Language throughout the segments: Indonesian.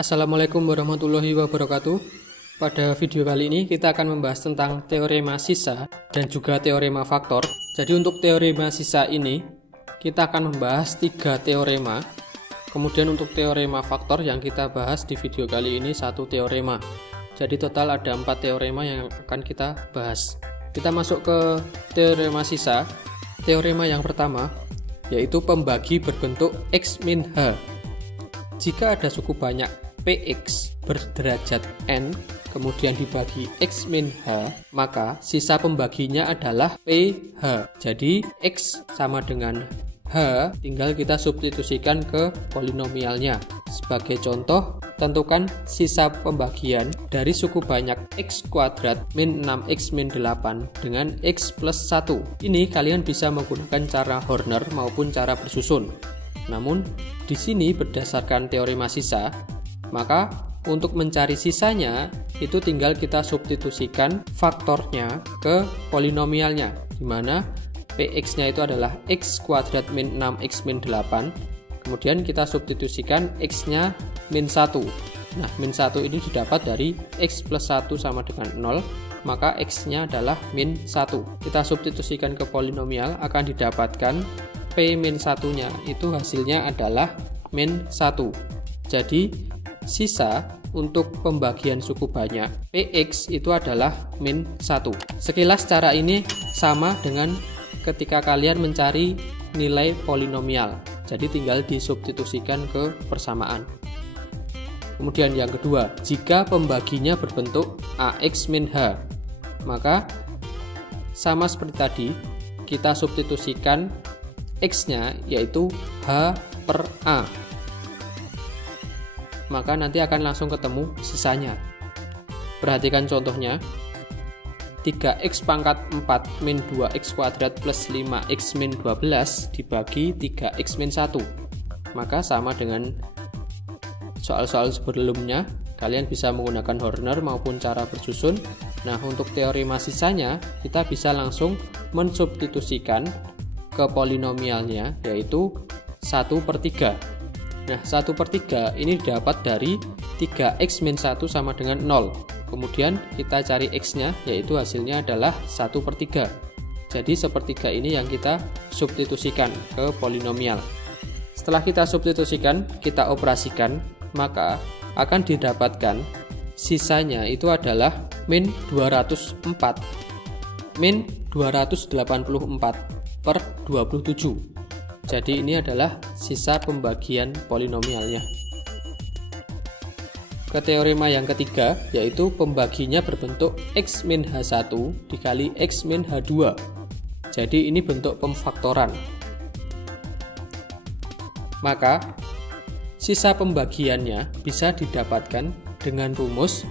Assalamualaikum warahmatullahi wabarakatuh. Pada video kali ini kita akan membahas tentang teorema sisa dan juga teorema faktor. Jadi untuk teorema sisa ini kita akan membahas 3 teorema. Kemudian untuk teorema faktor yang kita bahas di video kali ini 1 teorema. Jadi total ada 4 teorema yang akan kita bahas. Kita masuk ke teorema sisa. Teorema yang pertama yaitu pembagi berbentuk X min H. Jika ada suku banyak Px berderajat n kemudian dibagi X min H, maka sisa pembaginya adalah PH. Jadi X sama dengan H, tinggal kita substitusikan ke polinomialnya. Sebagai contoh, tentukan sisa pembagian dari suku banyak X kuadrat min 6X min 8 dengan X plus 1. Ini kalian bisa menggunakan cara Horner maupun cara bersusun. Namun, di sini berdasarkan teorema sisa, maka untuk mencari sisanya itu tinggal kita substitusikan faktornya ke polinomialnya, di mana Px-nya itu adalah X kuadrat min 6X min 8, kemudian kita substitusikan X-nya min 1. Nah, min 1 ini didapat dari X plus 1 sama dengan 0, maka X-nya adalah min 1. Kita substitusikan ke polinomial, akan didapatkan P min 1-nya itu hasilnya adalah min 1. Jadi sisa untuk pembagian suku banyak Px itu adalah min 1. Sekilas cara ini sama dengan ketika kalian mencari nilai polinomial. Jadi tinggal disubstitusikan ke persamaan. Kemudian yang kedua, jika pembaginya berbentuk Ax min H, maka sama seperti tadi, kita substitusikan X-nya yaitu H per A. Maka nanti akan langsung ketemu sisanya. Perhatikan contohnya. 3x pangkat 4 min 2x kuadrat plus 5x min 12 dibagi 3x min 1. Maka sama dengan soal-soal sebelumnya, kalian bisa menggunakan Horner maupun cara bersusun. Nah, untuk teorema sisanya, kita bisa langsung mensubstitusikan ke polinomialnya, yaitu 1/3. Nah, 1/3 ini didapat dari 3x min 1 sama dengan 0. Kemudian kita cari x-nya, yaitu hasilnya adalah 1/3. Jadi sepertiga ini yang kita substitusikan ke polinomial. Setelah kita substitusikan, kita operasikan, maka akan didapatkan sisanya itu adalah min 204 min 284/27. Jadi ini adalah sisa pembagian polinomialnya. Ke teorema yang ketiga, yaitu pembaginya berbentuk X min H1 dikali X min H2. Jadi ini bentuk pemfaktoran. Maka sisa pembagiannya bisa didapatkan dengan rumus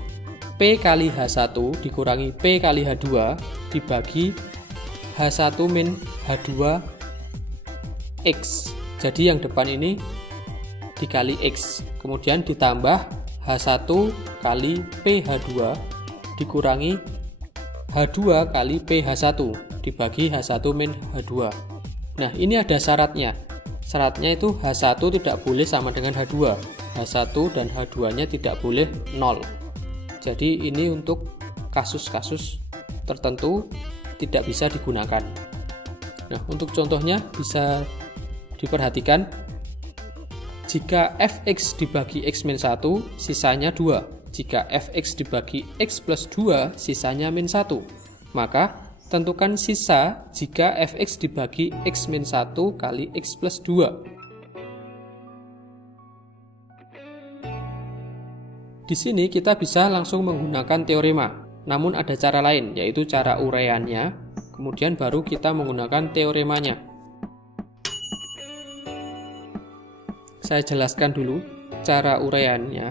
P kali H1 dikurangi P kali H2 dibagi H1 min H2 X. Jadi yang depan ini dikali X, kemudian ditambah H1 kali PH2 dikurangi H2 kali PH1 dibagi H1 min H2. Nah, ini ada syaratnya. Syaratnya itu H1 tidak boleh sama dengan H2. H1 dan H2-nya tidak boleh 0. Jadi ini untuk kasus-kasus tertentu tidak bisa digunakan. Nah, untuk contohnya bisa diperhatikan, jika fx dibagi x min 1, sisanya 2. Jika fx dibagi x plus 2, sisanya min 1. Maka tentukan sisa jika fx dibagi x min 1 kali x plus 2. Di sini kita bisa langsung menggunakan teorema. Namun ada cara lain, yaitu cara uraiannya. Kemudian baru kita menggunakan teoremanya. Saya jelaskan dulu cara uraiannya.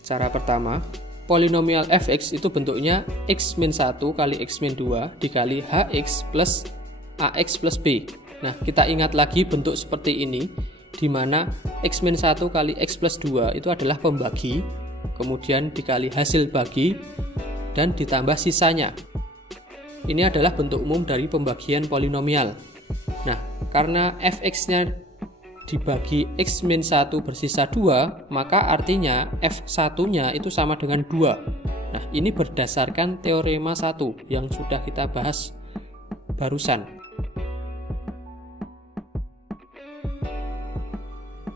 Cara pertama, polinomial fx itu bentuknya x min 1 kali x min 2 dikali hx plus ax plus b. Nah, kita ingat lagi bentuk seperti ini, di mana x min 1 kali x plus 2 itu adalah pembagi, kemudian dikali hasil bagi, dan ditambah sisanya. Ini adalah bentuk umum dari pembagian polinomial. Nah, karena fx-nya dibagi X min 1 bersisa 2, maka artinya F1-nya itu sama dengan 2. Nah, ini berdasarkan teorema 1 yang sudah kita bahas barusan.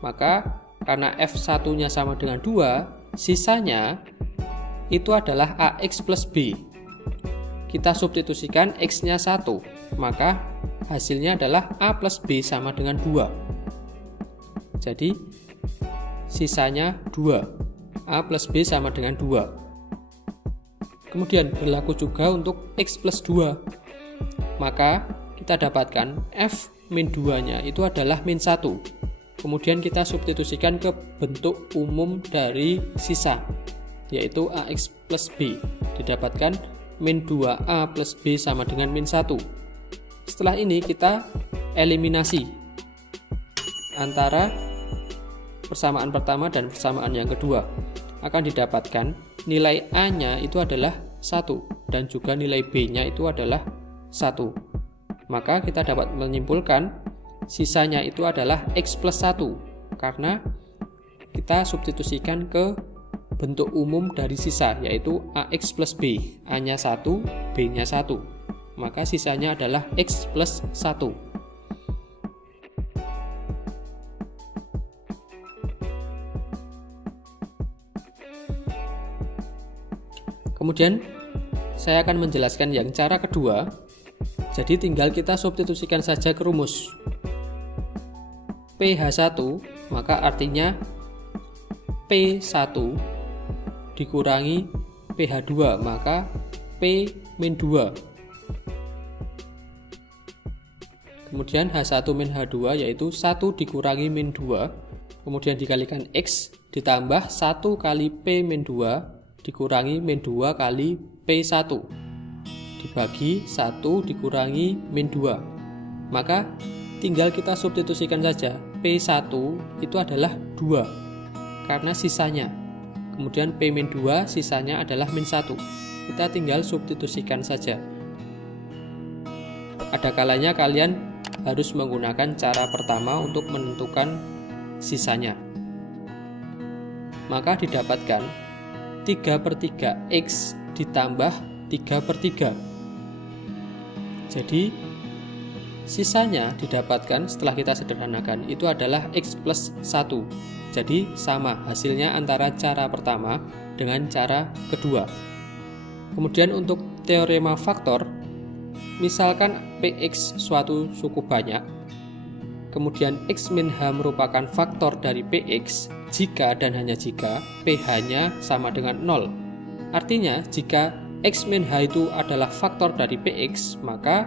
Maka karena F1-nya sama dengan 2, sisanya itu adalah AX plus B. Kita substitusikan X-nya 1, maka hasilnya adalah A plus B sama dengan 2. Jadi sisanya 2. A plus B sama dengan 2. Kemudian berlaku juga untuk X plus 2. Maka kita dapatkan F min 2-nya itu adalah min 1. Kemudian kita substitusikan ke bentuk umum dari sisa, yaitu AX plus B. Didapatkan min 2A plus B sama dengan min 1. Setelah ini kita eliminasi antara persamaan pertama dan persamaan yang kedua. Akan didapatkan nilai A-nya itu adalah 1 dan juga nilai B-nya itu adalah 1. Maka kita dapat menyimpulkan sisanya itu adalah X plus 1 karena kita substitusikan ke bentuk umum dari sisa, yaitu AX plus B. A-nya 1, B-nya 1. Maka sisanya adalah X plus 1. Kemudian saya akan menjelaskan yang cara kedua. Jadi tinggal kita substitusikan saja ke rumus. PH1 maka artinya P1 dikurangi PH2, maka P min 2. Kemudian H1 min H2 yaitu 1 dikurangi min 2, kemudian dikalikan X ditambah 1 kali P min 2 dikurangi min 2 kali P1 dibagi 1 dikurangi min 2. Maka tinggal kita substitusikan saja. P1 itu adalah 2 karena sisanya. Kemudian P min 2 sisanya adalah min 1. Kita tinggal substitusikan saja. Ada kalanya kalian harus menggunakan cara pertama untuk menentukan sisanya. Maka didapatkan 3/3 X ditambah 3/3. Jadi sisanya didapatkan setelah kita sederhanakan itu adalah X plus 1. Jadi sama hasilnya antara cara pertama dengan cara kedua. Kemudian untuk teorema faktor, misalkan Px suatu suku banyak, kemudian X min H merupakan faktor dari Px jika dan hanya jika pH-nya sama dengan 0. Artinya jika X min H itu adalah faktor dari Px, maka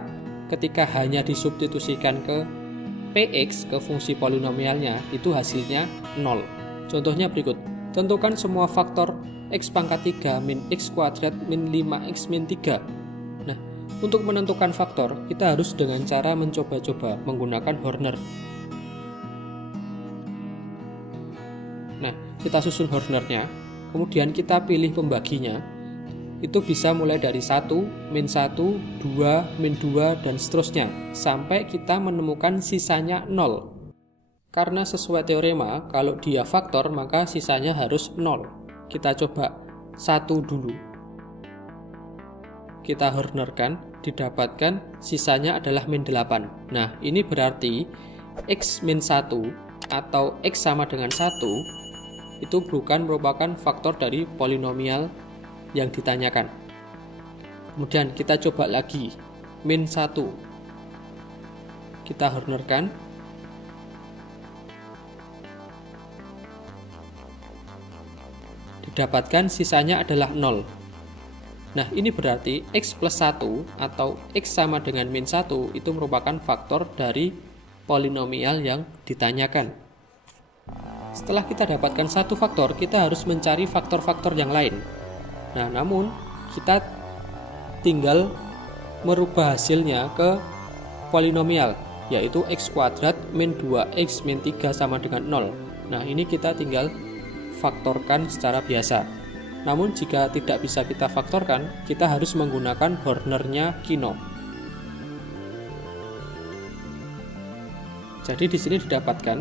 ketika H-nya disubstitusikan ke Px, ke fungsi polinomialnya, itu hasilnya 0. Contohnya berikut. Tentukan semua faktor X pangkat 3 min X kuadrat min 5X min 3. Nah, untuk menentukan faktor, kita harus dengan cara mencoba-coba menggunakan Horner. Nah, kita susun Hornernya, kemudian kita pilih pembaginya. Itu bisa mulai dari 1, min 1, 2, min 2, dan seterusnya, sampai kita menemukan sisanya 0. Karena sesuai teorema, kalau dia faktor, maka sisanya harus 0. Kita coba 1 dulu. Kita Hornerkan, didapatkan sisanya adalah min 8. Nah, ini berarti X min 1 atau X sama dengan 1 itu bukan merupakan faktor dari polinomial yang ditanyakan. Kemudian kita coba lagi min 1. Kita Hornerkan. Didapatkan sisanya adalah 0. Nah, ini berarti X plus 1 atau X sama dengan min 1 itu merupakan faktor dari polinomial yang ditanyakan. Setelah kita dapatkan satu faktor, kita harus mencari faktor-faktor yang lain. Nah, namun kita tinggal merubah hasilnya ke polinomial, yaitu X kuadrat min 2X min 3 sama dengan 0. Nah, ini kita tinggal faktorkan secara biasa. Namun jika tidak bisa kita faktorkan, kita harus menggunakan Hornernya Kino. Jadi di sini didapatkan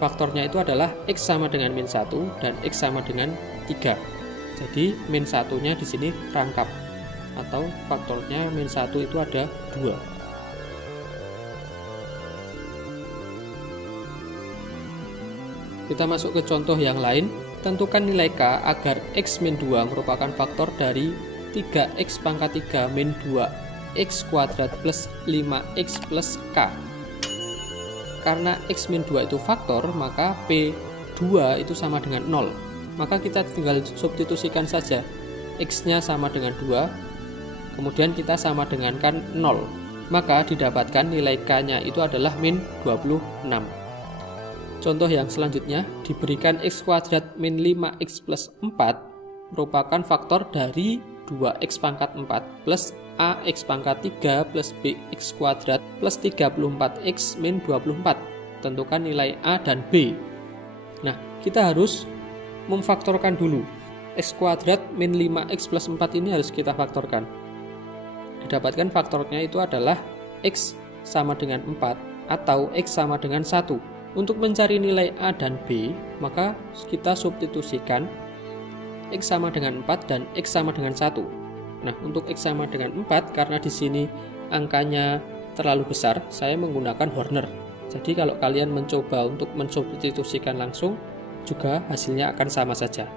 faktornya itu adalah X sama dengan min 1 dan X sama dengan 3. Jadi min 1-nya di sini rangkap, atau faktornya min 1 itu ada 2. Kita masuk ke contoh yang lain. Tentukan nilai K agar X min 2 merupakan faktor dari 3X pangkat 3 min 2X kuadrat plus 5X plus K. Karena X min 2 itu faktor, maka P2 itu sama dengan 0. Maka kita tinggal substitusikan saja. X-nya sama dengan 2, kemudian kita sama dengankan 0. Maka didapatkan nilai K-nya itu adalah min 26. Contoh yang selanjutnya, diberikan X kuadrat min 5X plus 4 merupakan faktor dari 2X pangkat 4 plus AX pangkat 3 plus BX kuadrat plus 34X min 24. Tentukan nilai A dan B. Nah, kita harus memfaktorkan dulu. X kuadrat min 5X plus 4 ini harus kita faktorkan. Didapatkan faktornya itu adalah X sama dengan 4 atau X sama dengan 1. Untuk mencari nilai A dan B, maka kita substitusikan X sama dengan 4 dan X sama dengan 1. Nah, untuk X sama dengan 4, karena di sini angkanya terlalu besar, saya menggunakan Horner. Jadi kalau kalian mencoba untuk mensubstitusikan langsung, juga hasilnya akan sama saja.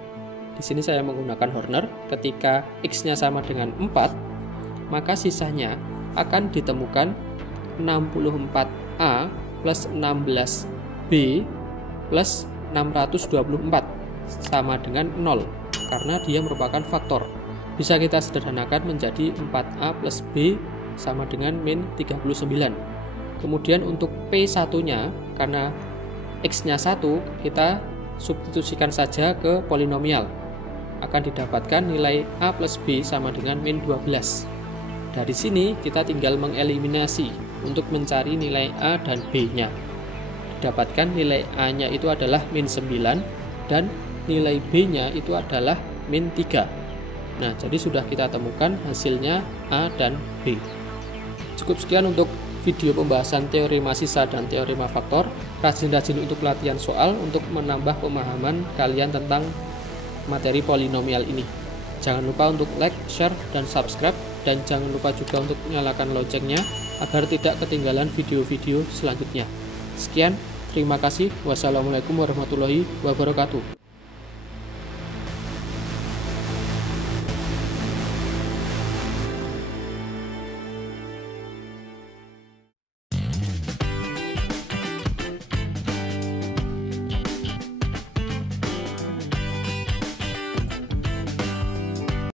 Di sini saya menggunakan Horner. Ketika X-nya sama dengan 4, maka sisanya akan ditemukan 64A plus 16B plus 624 sama dengan 0, karena dia merupakan faktor. Bisa kita sederhanakan menjadi 4A plus B sama dengan min 39. Kemudian untuk P1-nya, karena X-nya 1, kita substitusikan saja ke polinomial. Akan didapatkan nilai A plus B sama dengan min 12. Dari sini kita tinggal mengeliminasi untuk mencari nilai A dan B-nya. Didapatkan nilai A-nya itu adalah min 9 dan nilai B-nya itu adalah min 3. Nah, jadi sudah kita temukan hasilnya A dan B. Cukup sekian untuk video pembahasan teorema sisa dan teorema faktor. Rajin-rajin untuk latihan soal untuk menambah pemahaman kalian tentang materi polinomial ini. Jangan lupa untuk like, share, dan subscribe. Dan jangan lupa juga untuk nyalakan loncengnya agar tidak ketinggalan video-video selanjutnya. Sekian, terima kasih. Wassalamualaikum warahmatullahi wabarakatuh.